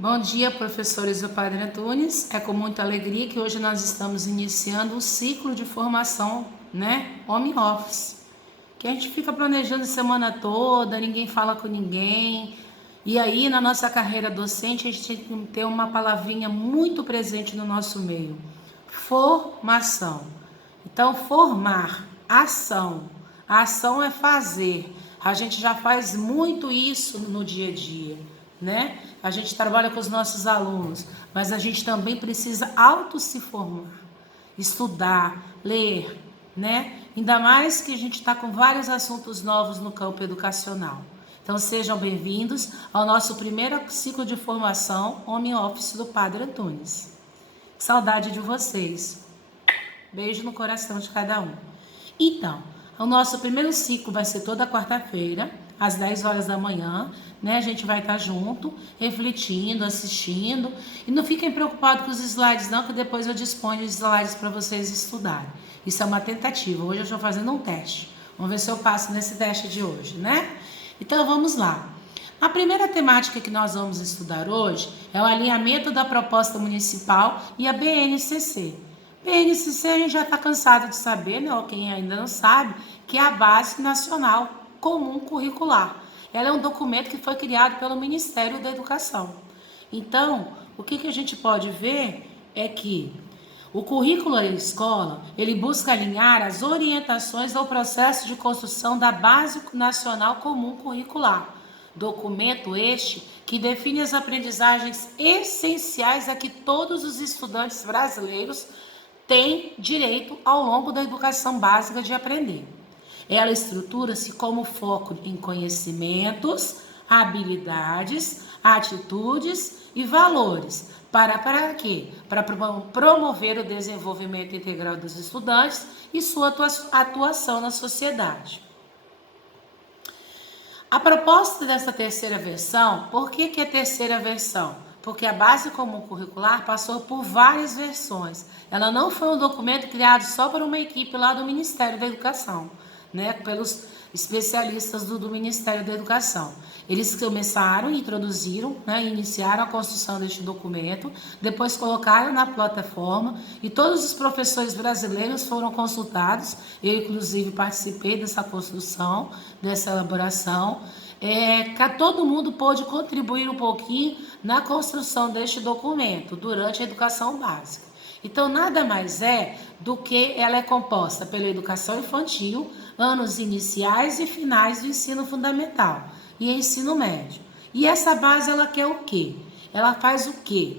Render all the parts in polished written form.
Bom dia, professores do Padre Antunes. É com muita alegria que hoje nós estamos iniciando o ciclo de formação, Home Office. Que a gente fica planejando a semana toda, ninguém fala com ninguém. E aí, na nossa carreira docente, a gente tem que ter uma palavrinha muito presente no nosso meio: formação. Então, formar, ação. A ação é fazer. A gente já faz muito isso no dia a dia, A gente trabalha com os nossos alunos, mas a gente também precisa se formar, estudar, ler, Ainda mais que a gente está com vários assuntos novos no campo educacional. Então, sejam bem-vindos ao nosso primeiro ciclo de formação Home Office do Padre Antunes. Saudade de vocês. Beijo no coração de cada um. Então, o nosso primeiro ciclo vai ser toda quarta-feira, às 10 horas da manhã, A gente vai estar junto, refletindo, assistindo. E não fiquem preocupados com os slides não, que depois eu disponho os slides para vocês estudarem. Isso é uma tentativa. Hoje eu estou fazendo um teste. Vamos ver se eu passo nesse teste de hoje, Então, vamos lá. A primeira temática que nós vamos estudar hoje é o alinhamento da proposta municipal e a BNCC. BNCC a gente já está cansado de saber, ou quem ainda não sabe, que é a Base Nacional Comum Curricular. Ela é um documento que foi criado pelo Ministério da Educação. Então, o que a gente pode ver é que o currículo da escola, ele busca alinhar as orientações ao processo de construção da Base Nacional Comum Curricular. Documento este que define as aprendizagens essenciais a que todos os estudantes brasileiros têm direito ao longo da educação básica de aprender. Ela estrutura-se como foco em conhecimentos, habilidades, atitudes e valores. Para quê? Para promover o desenvolvimento integral dos estudantes e sua atuação na sociedade. A proposta dessa terceira versão, por que é terceira versão? Porque a Base Comum Curricular passou por várias versões. Ela não foi um documento criado só por uma equipe lá do Ministério da Educação, pelos especialistas do Ministério da Educação. Eles começaram, introduziram, iniciaram a construção deste documento, depois colocaram na plataforma e todos os professores brasileiros foram consultados. Eu, inclusive, participei dessa construção, dessa elaboração. Todo mundo pôde contribuir um pouquinho na construção deste documento durante a educação básica. Então, nada mais é do que ela é composta pela educação infantil, anos iniciais e finais do ensino fundamental e ensino médio. E essa base, ela quer o quê? Ela faz o quê?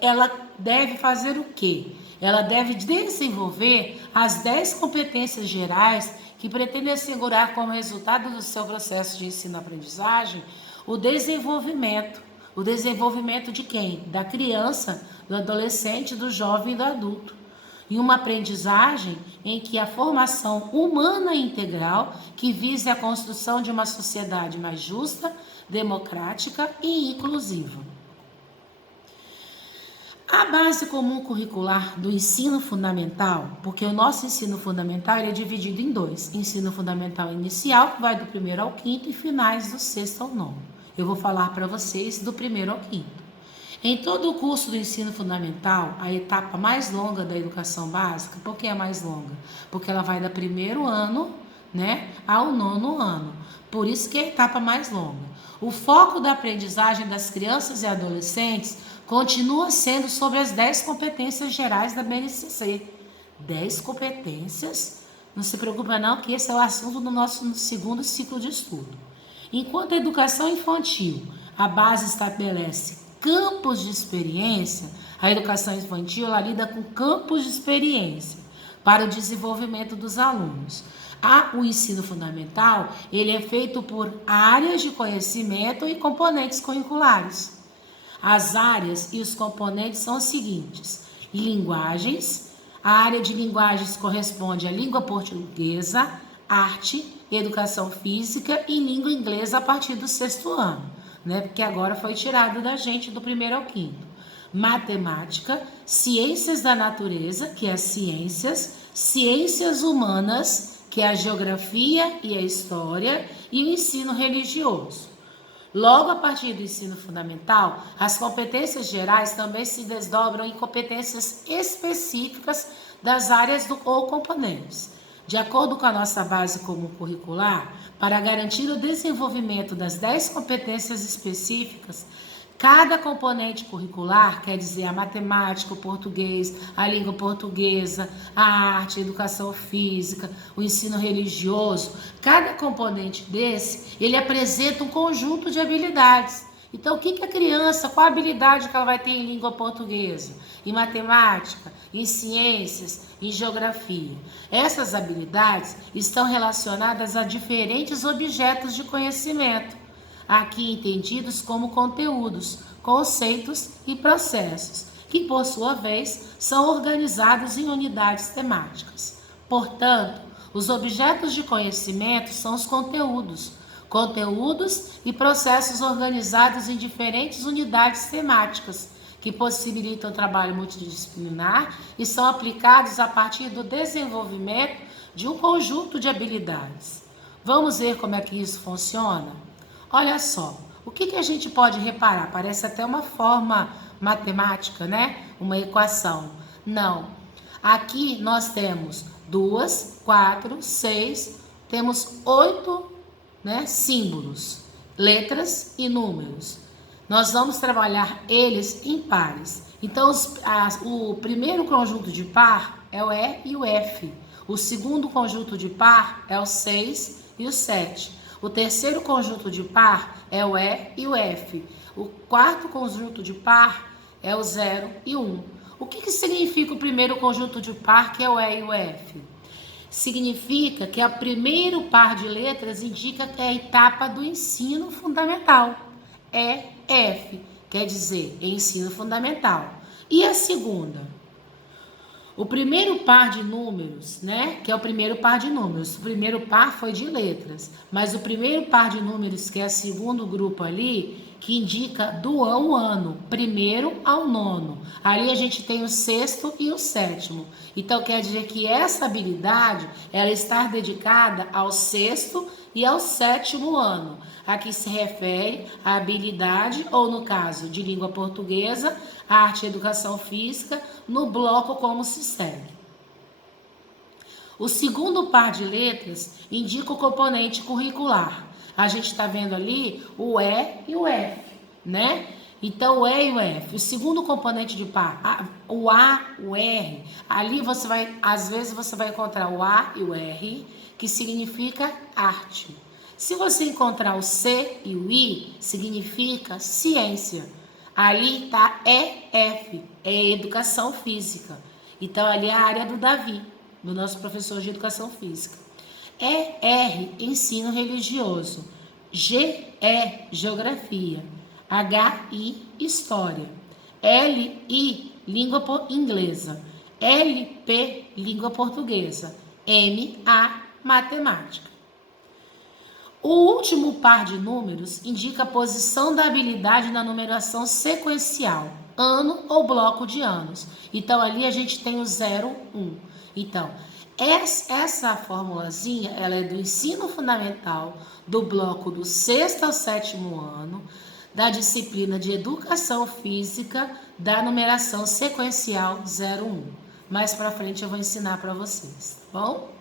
Ela deve fazer o quê? Ela deve desenvolver as 10 competências gerais que pretendem assegurar como resultado do seu processo de ensino-aprendizagem o desenvolvimento. O desenvolvimento de quem? Da criança, do adolescente, do jovem e do adulto. E uma aprendizagem em que a formação humana integral que vise a construção de uma sociedade mais justa, democrática e inclusiva. A base comum curricular do ensino fundamental, porque o nosso ensino fundamental ele é dividido em dois: ensino fundamental inicial, que vai do 1º ao 5º, e finais do 6º ao 9º. Eu vou falar para vocês do 1º ao 5º. Em todo o curso do ensino fundamental, a etapa mais longa da educação básica, por que é mais longa? Porque ela vai do 1º ano, ao 9º ano. Por isso que é a etapa mais longa. O foco da aprendizagem das crianças e adolescentes continua sendo sobre as 10 competências gerais da BNCC. 10 competências, não se preocupa não, que esse é o assunto do nosso segundo ciclo de estudo. Enquanto a educação infantil, a base estabelece campos de experiência, a educação infantil ela lida com campos de experiência para o desenvolvimento dos alunos. O ensino fundamental, ele é feito por áreas de conhecimento e componentes curriculares. As áreas e os componentes são os seguintes: linguagens. A área de linguagens corresponde à língua portuguesa, arte, educação física e língua inglesa a partir do 6º ano, porque agora foi tirado da gente do 1º ao 5º. Matemática, ciências da natureza, que é as ciências humanas, que é a geografia e a história, e o ensino religioso. Logo, a partir do ensino fundamental, as competências gerais também se desdobram em competências específicas das áreas ou componentes. De acordo com a nossa base comum curricular, para garantir o desenvolvimento das 10 competências específicas, cada componente curricular, quer dizer, a matemática, o português, a língua portuguesa, a arte, a educação física, o ensino religioso, cada componente desse, ele apresenta um conjunto de habilidades. Então, o que a criança, qual a habilidade que ela vai ter em língua portuguesa, em matemática, em ciências, em geografia? Essas habilidades estão relacionadas a diferentes objetos de conhecimento, aqui entendidos como conteúdos, conceitos e processos, que por sua vez são organizados em unidades temáticas. Portanto, os objetos de conhecimento são os conteúdos e processos organizados em diferentes unidades temáticas, que possibilitam o trabalho multidisciplinar e são aplicados a partir do desenvolvimento de um conjunto de habilidades. Vamos ver como é que isso funciona? Olha só, o que a gente pode reparar? Parece até uma forma matemática, né? Uma equação. Não. Aqui nós temos 2, 4, 6, temos 8, né, símbolos, letras e números. Nós vamos trabalhar eles em pares. Então, o primeiro conjunto de par é o E e o F. O segundo conjunto de par é o 6 e o 7. O terceiro conjunto de par é o E e o F. O quarto conjunto de par é o 0 e 1. O que significa o primeiro conjunto de par, que é o E e o F? Significa que o primeiro par de letras indica que é a etapa do ensino fundamental. E, F, quer dizer, ensino fundamental. E a segunda? O primeiro par de números, né, que é o primeiro par de números, o primeiro par foi de letras, mas o primeiro par de números, que é o segundo grupo ali, que indica do ano, primeiro ao nono. Ali a gente tem o sexto e o sétimo. Então quer dizer que essa habilidade, ela está dedicada ao sexto e ao sétimo ano. Aqui se refere à habilidade, ou no caso de língua portuguesa, arte e educação física, no bloco como se segue. O segundo par de letras indica o componente curricular. A gente está vendo ali o E e o F, né? Então, o E e o F. O segundo componente de par, o A, o R. Ali você vai, às vezes você vai encontrar o A e o R, que significa arte. Se você encontrar o C e o I, significa ciência. Ali está EF, é educação física. Então, ali é a área do Davi, do nosso professor de educação física. ER, ensino religioso. GE, geografia. HI, história. LI, língua inglesa. LP, língua portuguesa. MA, matemática. O último par de números indica a posição da habilidade na numeração sequencial, ano ou bloco de anos. Então, ali a gente tem o 0, 1. Então, essa formulazinha, ela é do ensino fundamental, do bloco do 6º ao 7º ano, da disciplina de educação física, da numeração sequencial 0, 1. Mais para frente eu vou ensinar para vocês, tá bom?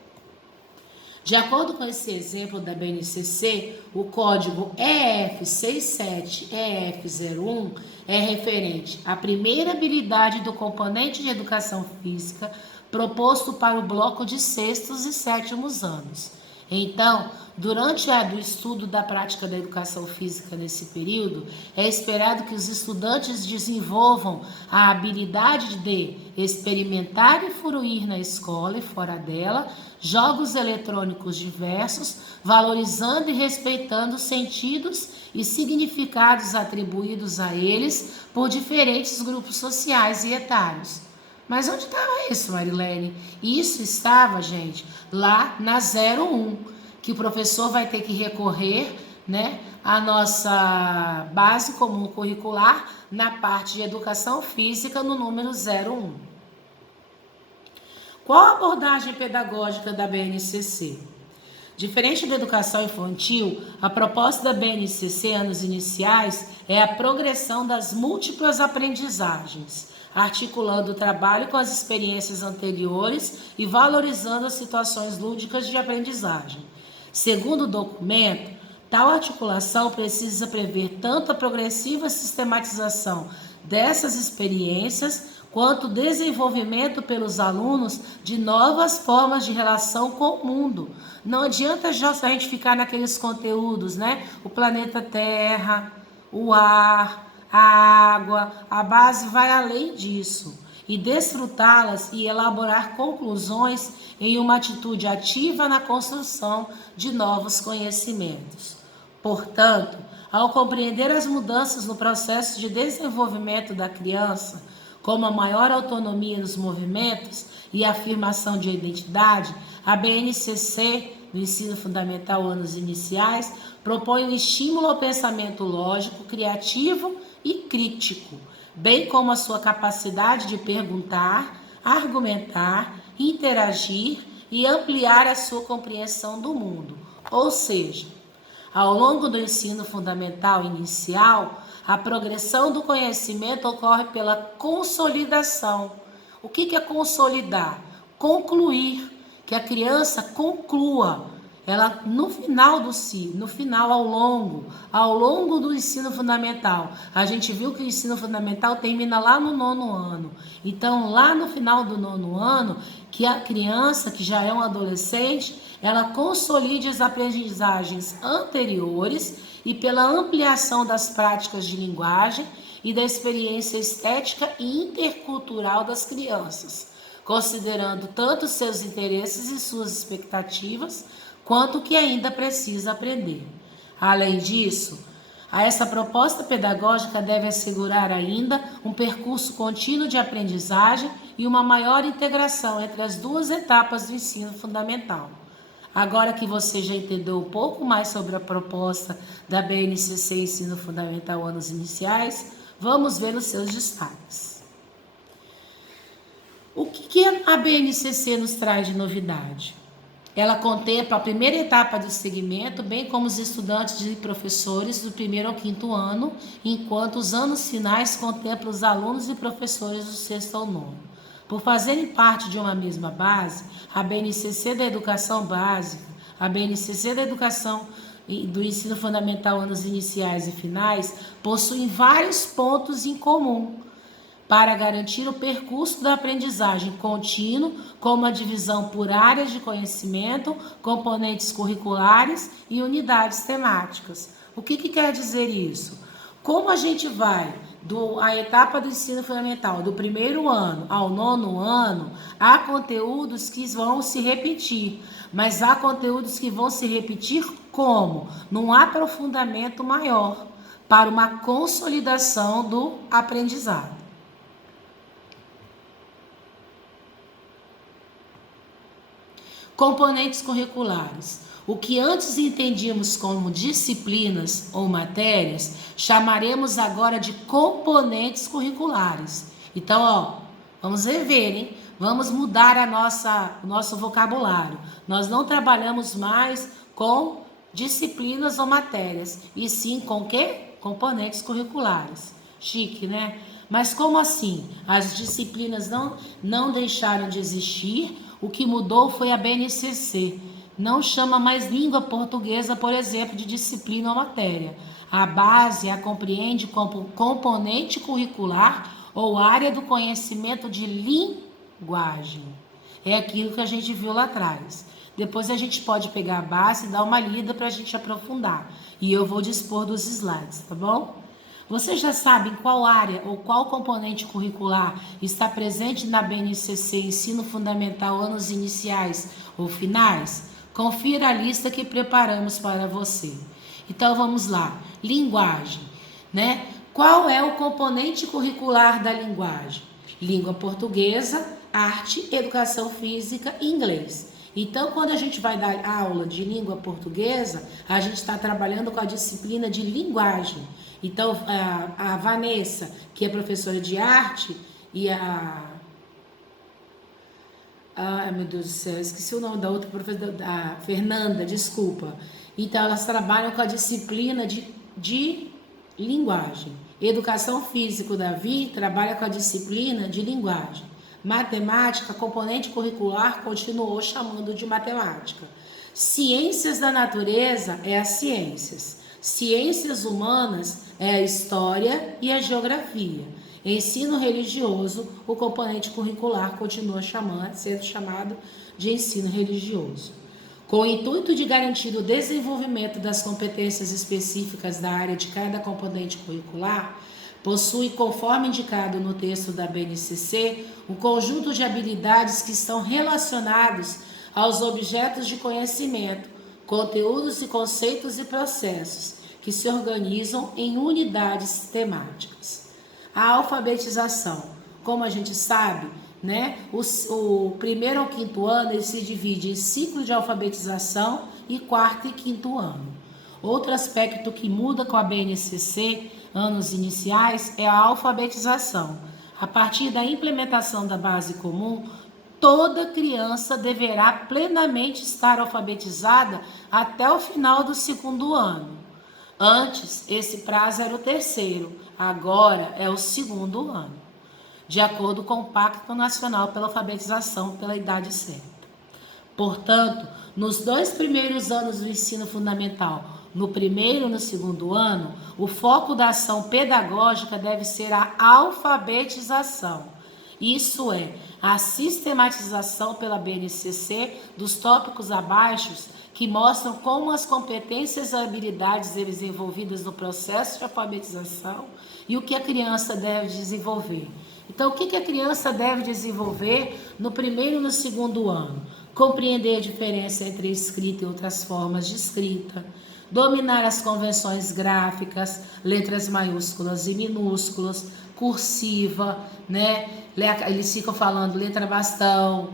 De acordo com esse exemplo da BNCC, o código EF67EF01 é referente à primeira habilidade do componente de educação física proposto para o bloco de 6º e 7º anos. Então, durante o estudo da prática da educação física nesse período, é esperado que os estudantes desenvolvam a habilidade de experimentar e fruir na escola e fora dela jogos eletrônicos diversos, valorizando e respeitando os sentidos e significados atribuídos a eles por diferentes grupos sociais e etários. Mas onde estava isso, Marilene? Isso estava, gente, lá na 01, que o professor vai ter que recorrer, né, à nossa base comum curricular na parte de educação física no número 01. Qual a abordagem pedagógica da BNCC? Diferente da educação infantil, a proposta da BNCC anos iniciais é a progressão das múltiplas aprendizagens, articulando o trabalho com as experiências anteriores e valorizando as situações lúdicas de aprendizagem. Segundo o documento, tal articulação precisa prever tanto a progressiva sistematização dessas experiências, quanto o desenvolvimento pelos alunos de novas formas de relação com o mundo. Não adianta já a gente ficar naqueles conteúdos, né? O planeta Terra, o ar, a água, a base vai além disso. E desfrutá-las e elaborar conclusões em uma atitude ativa na construção de novos conhecimentos. Portanto, ao compreender as mudanças no processo de desenvolvimento da criança, como a maior autonomia nos movimentos e a afirmação de identidade, a BNCC, do Ensino Fundamental Anos Iniciais, propõe um estímulo ao pensamento lógico, criativo e crítico, bem como a sua capacidade de perguntar, argumentar, interagir e ampliar a sua compreensão do mundo. Ou seja, ao longo do ensino fundamental inicial, a progressão do conhecimento ocorre pela consolidação. O que é consolidar? Concluir, que a criança conclua. Ela no final ao longo do ensino fundamental. A gente viu que o ensino fundamental termina lá no 9º ano. Então, lá no final do 9º ano, que a criança, que já é um adolescente, ela consolide as aprendizagens anteriores e pela ampliação das práticas de linguagem e da experiência estética e intercultural das crianças, considerando tanto seus interesses e suas expectativas, quanto o que ainda precisa aprender. Além disso, essa proposta pedagógica deve assegurar ainda um percurso contínuo de aprendizagem e uma maior integração entre as duas etapas do ensino fundamental. Agora que você já entendeu um pouco mais sobre a proposta da BNCC Ensino Fundamental Anos Iniciais, vamos ver os seus destaques. O que a BNCC nos traz de novidade? Ela contempla a primeira etapa do segmento, bem como os estudantes e professores do 1º ao 5º ano, enquanto os anos finais contemplam os alunos e professores do 6º ao 9º. Por fazerem parte de uma mesma base, a BNCC da Educação Básica, a BNCC da Educação do Ensino Fundamental Anos Iniciais e Finais, possuem vários pontos em comum para garantir o percurso da aprendizagem contínuo, como a divisão por áreas de conhecimento, componentes curriculares e unidades temáticas. O que quer dizer isso? Como a gente vai a etapa do ensino fundamental, do 1º ano ao 9º ano, há conteúdos que vão se repetir, mas há conteúdos que vão se repetir como? Num aprofundamento maior, para uma consolidação do aprendizado. Componentes curriculares. O que antes entendíamos como disciplinas ou matérias, chamaremos agora de componentes curriculares. Então, vamos rever, hein? Vamos mudar o nosso vocabulário. Nós não trabalhamos mais com disciplinas ou matérias, e sim com o quê? Componentes curriculares. Chique, né? Mas como assim? As disciplinas não deixaram de existir, o que mudou foi a BNCC. Não chama mais língua portuguesa, por exemplo, de disciplina ou matéria. A base a compreende como componente curricular ou área do conhecimento de linguagem. É aquilo que a gente viu lá atrás. Depois a gente pode pegar a base e dar uma lida para a gente aprofundar. E eu vou dispor dos slides, tá bom? Vocês já sabem qual área ou qual componente curricular está presente na BNCC Ensino Fundamental Anos Iniciais ou Finais? Confira a lista que preparamos para você. Então vamos lá. Linguagem, né? Qual é o componente curricular da linguagem? Língua portuguesa, arte, educação física e inglês. Então, quando a gente vai dar aula de língua portuguesa, a gente está trabalhando com a disciplina de linguagem. Então, a Vanessa, que é professora de arte, e a Ai, meu Deus do céu, esqueci o nome da outra professora, da Fernanda, desculpa. Então, elas trabalham com a disciplina de linguagem. Educação física, o Davi trabalha com a disciplina de linguagem. Matemática, componente curricular, continuou chamando de matemática. Ciências da natureza é as ciências. Ciências humanas é a história e a geografia. Ensino religioso, o componente curricular continua sendo chamado de ensino religioso. Com o intuito de garantir o desenvolvimento das competências específicas da área de cada componente curricular, possui, conforme indicado no texto da BNCC, um conjunto de habilidades que estão relacionados aos objetos de conhecimento, conteúdos e conceitos e processos, que se organizam em unidades temáticas. A alfabetização, como a gente sabe, né, o primeiro ao quinto ano ele se divide em ciclo de alfabetização e quarto e quinto ano. Outro aspecto que muda com a BNCC, anos iniciais, é a alfabetização. A partir da implementação da base comum, toda criança deverá plenamente estar alfabetizada até o final do segundo ano. Antes, esse prazo era o terceiro, agora é o segundo ano, de acordo com o Pacto Nacional pela Alfabetização pela Idade Certa. Portanto, nos 2 primeiros anos do ensino fundamental, no primeiro e no segundo ano, o foco da ação pedagógica deve ser a alfabetização. Isso é, a sistematização pela BNCC dos tópicos abaixo que mostram como as competências e habilidades desenvolvidas no processo de alfabetização e o que a criança deve desenvolver. Então, o que a criança deve desenvolver no primeiro e no segundo ano? Compreender a diferença entre escrita e outras formas de escrita, dominar as convenções gráficas, letras maiúsculas e minúsculas, cursiva, né? Eles ficam falando letra bastão,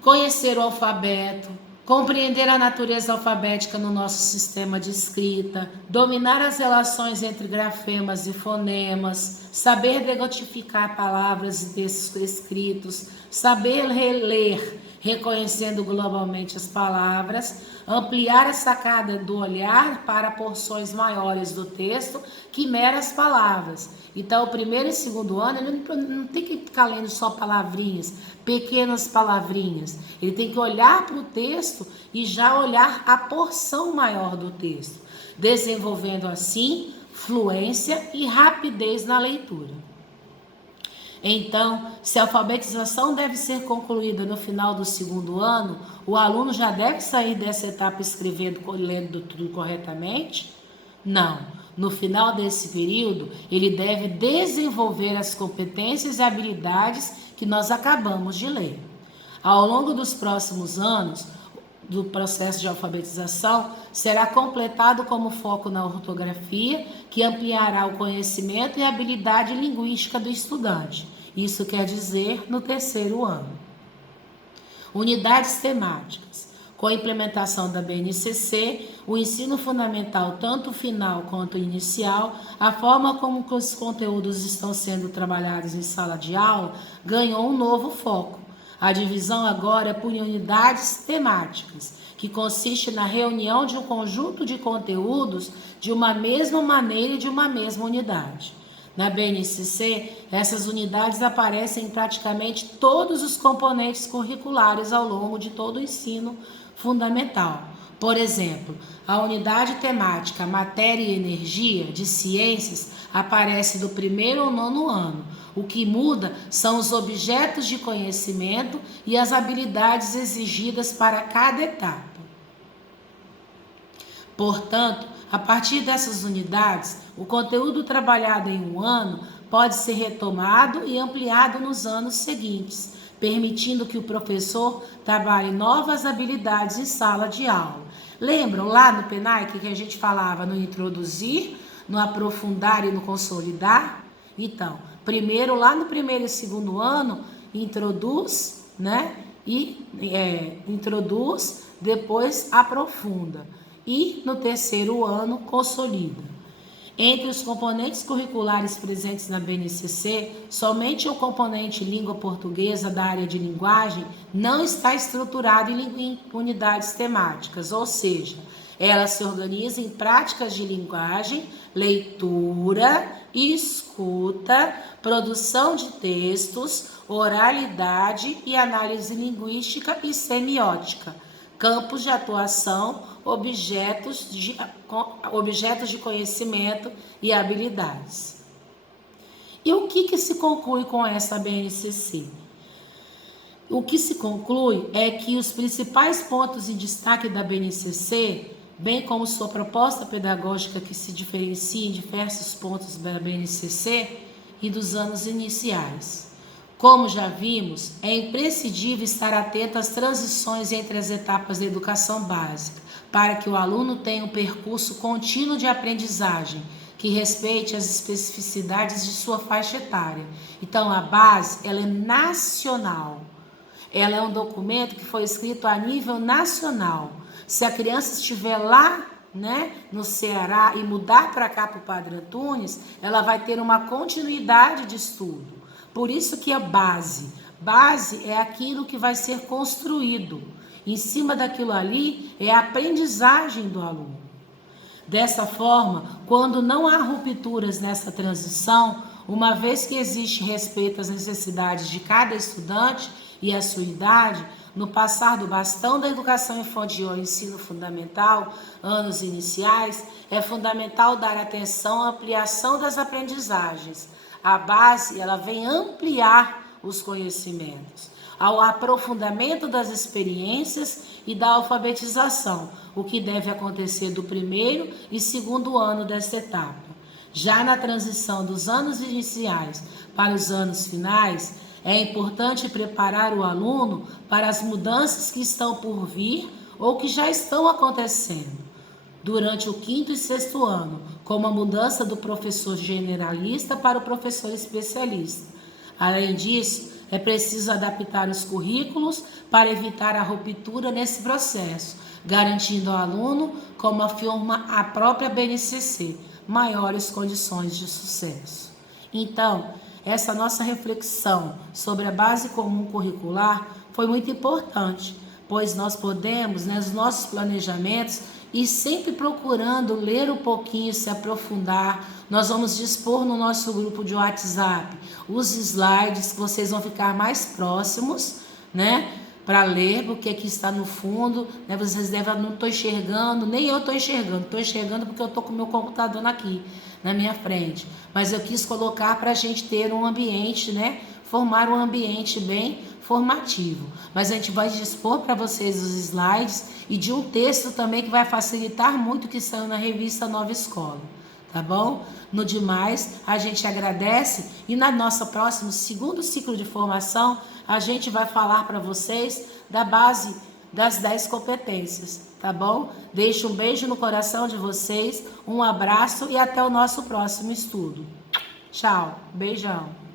conhecer o alfabeto, compreender a natureza alfabética no nosso sistema de escrita, dominar as relações entre grafemas e fonemas, saber decodificar palavras e textos escritos, saber reler, reconhecendo globalmente as palavras, ampliar a sacada do olhar para porções maiores do texto que meras palavras. Então, o primeiro e segundo ano, ele não tem que ficar lendo só palavrinhas, pequenas palavrinhas. Ele tem que olhar para o texto e já olhar a porção maior do texto, desenvolvendo assim fluência e rapidez na leitura. Então, se a alfabetização deve ser concluída no final do segundo ano, o aluno já deve sair dessa etapa escrevendo, lendo tudo corretamente? Não. No final desse período, ele deve desenvolver as competências e habilidades que nós acabamos de ler. Ao longo dos próximos anos, do processo de alfabetização, será completado como foco na ortografia, que ampliará o conhecimento e a habilidade linguística do estudante. Isso quer dizer no terceiro ano. Unidades temáticas. Com a implementação da BNCC, o ensino fundamental, tanto final quanto inicial, a forma como os conteúdos estão sendo trabalhados em sala de aula, ganhou um novo foco. A divisão agora é por unidades temáticas, que consiste na reunião de um conjunto de conteúdos de uma mesma maneira e de uma mesma unidade. Na BNCC, essas unidades aparecem em praticamente todos os componentes curriculares ao longo de todo o ensino fundamental. Por exemplo, a unidade temática Matéria e Energia de Ciências aparece do primeiro ao nono ano. O que muda são os objetos de conhecimento e as habilidades exigidas para cada etapa. Portanto, a partir dessas unidades, o conteúdo trabalhado em um ano pode ser retomado e ampliado nos anos seguintes, permitindo que o professor trabalhe novas habilidades em sala de aula. Lembram lá no PENAIC que a gente falava no introduzir, no aprofundar e no consolidar? Então, primeiro, lá no primeiro e segundo ano, introduz, né? Introduz, depois aprofunda. E no terceiro ano, consolida. Entre os componentes curriculares presentes na BNCC, somente o componente língua portuguesa da área de linguagem não está estruturado em unidades temáticas, ou seja, ela se organiza em práticas de linguagem, leitura, escuta, produção de textos, oralidade e análise linguística e semiótica, campos de atuação, objetos de conhecimento e habilidades. E o que se conclui com essa BNCC? O que se conclui é que os principais pontos em destaque da BNCC, bem como sua proposta pedagógica que se diferencia em diversos pontos da BNCC e dos anos iniciais. Como já vimos, é imprescindível estar atento às transições entre as etapas da educação básica, para que o aluno tenha um percurso contínuo de aprendizagem, que respeite as especificidades de sua faixa etária. Então, a base, ela é nacional. Ela é um documento que foi escrito a nível nacional. Se a criança estiver lá, no Ceará e mudar para cá para o Padre Antunes, ela vai ter uma continuidade de estudo. Por isso que a base é aquilo que vai ser construído. Em cima daquilo ali é a aprendizagem do aluno. Dessa forma, quando não há rupturas nessa transição, uma vez que existe respeito às necessidades de cada estudante e à sua idade, no passar do bastão da educação infantil ao ensino fundamental, anos iniciais, é fundamental dar atenção à ampliação das aprendizagens. A base, ela vem ampliar os conhecimentos, ao aprofundamento das experiências e da alfabetização, o que deve acontecer do primeiro e segundo ano desta etapa. Já na transição dos anos iniciais para os anos finais, é importante preparar o aluno para as mudanças que estão por vir ou que já estão acontecendo durante o 5º e 6º ano, como a mudança do professor generalista para o professor especialista. Além disso, é preciso adaptar os currículos para evitar a ruptura nesse processo, garantindo ao aluno, como afirma a própria BNCC, maiores condições de sucesso. Então, essa nossa reflexão sobre a base comum curricular foi muito importante, pois nós podemos, nos nossos planejamentos, ir sempre procurando ler um pouquinho, se aprofundar. Nós vamos dispor no nosso grupo de WhatsApp os slides que vocês vão ficar mais próximos, para ler, porque aqui está no fundo, vocês devem, não estou enxergando, nem eu estou enxergando porque eu estou com o meu computador aqui na minha frente, mas eu quis colocar para a gente ter um ambiente, formar um ambiente bem formativo, mas a gente vai dispor para vocês os slides e de um texto também que vai facilitar muito o que saiu na revista Nova Escola, tá bom? No demais, a gente agradece e na nossa próxima segundo ciclo de formação, a gente vai falar para vocês da base das 10 competências, tá bom? Deixo um beijo no coração de vocês, um abraço e até o nosso próximo estudo. Tchau, beijão.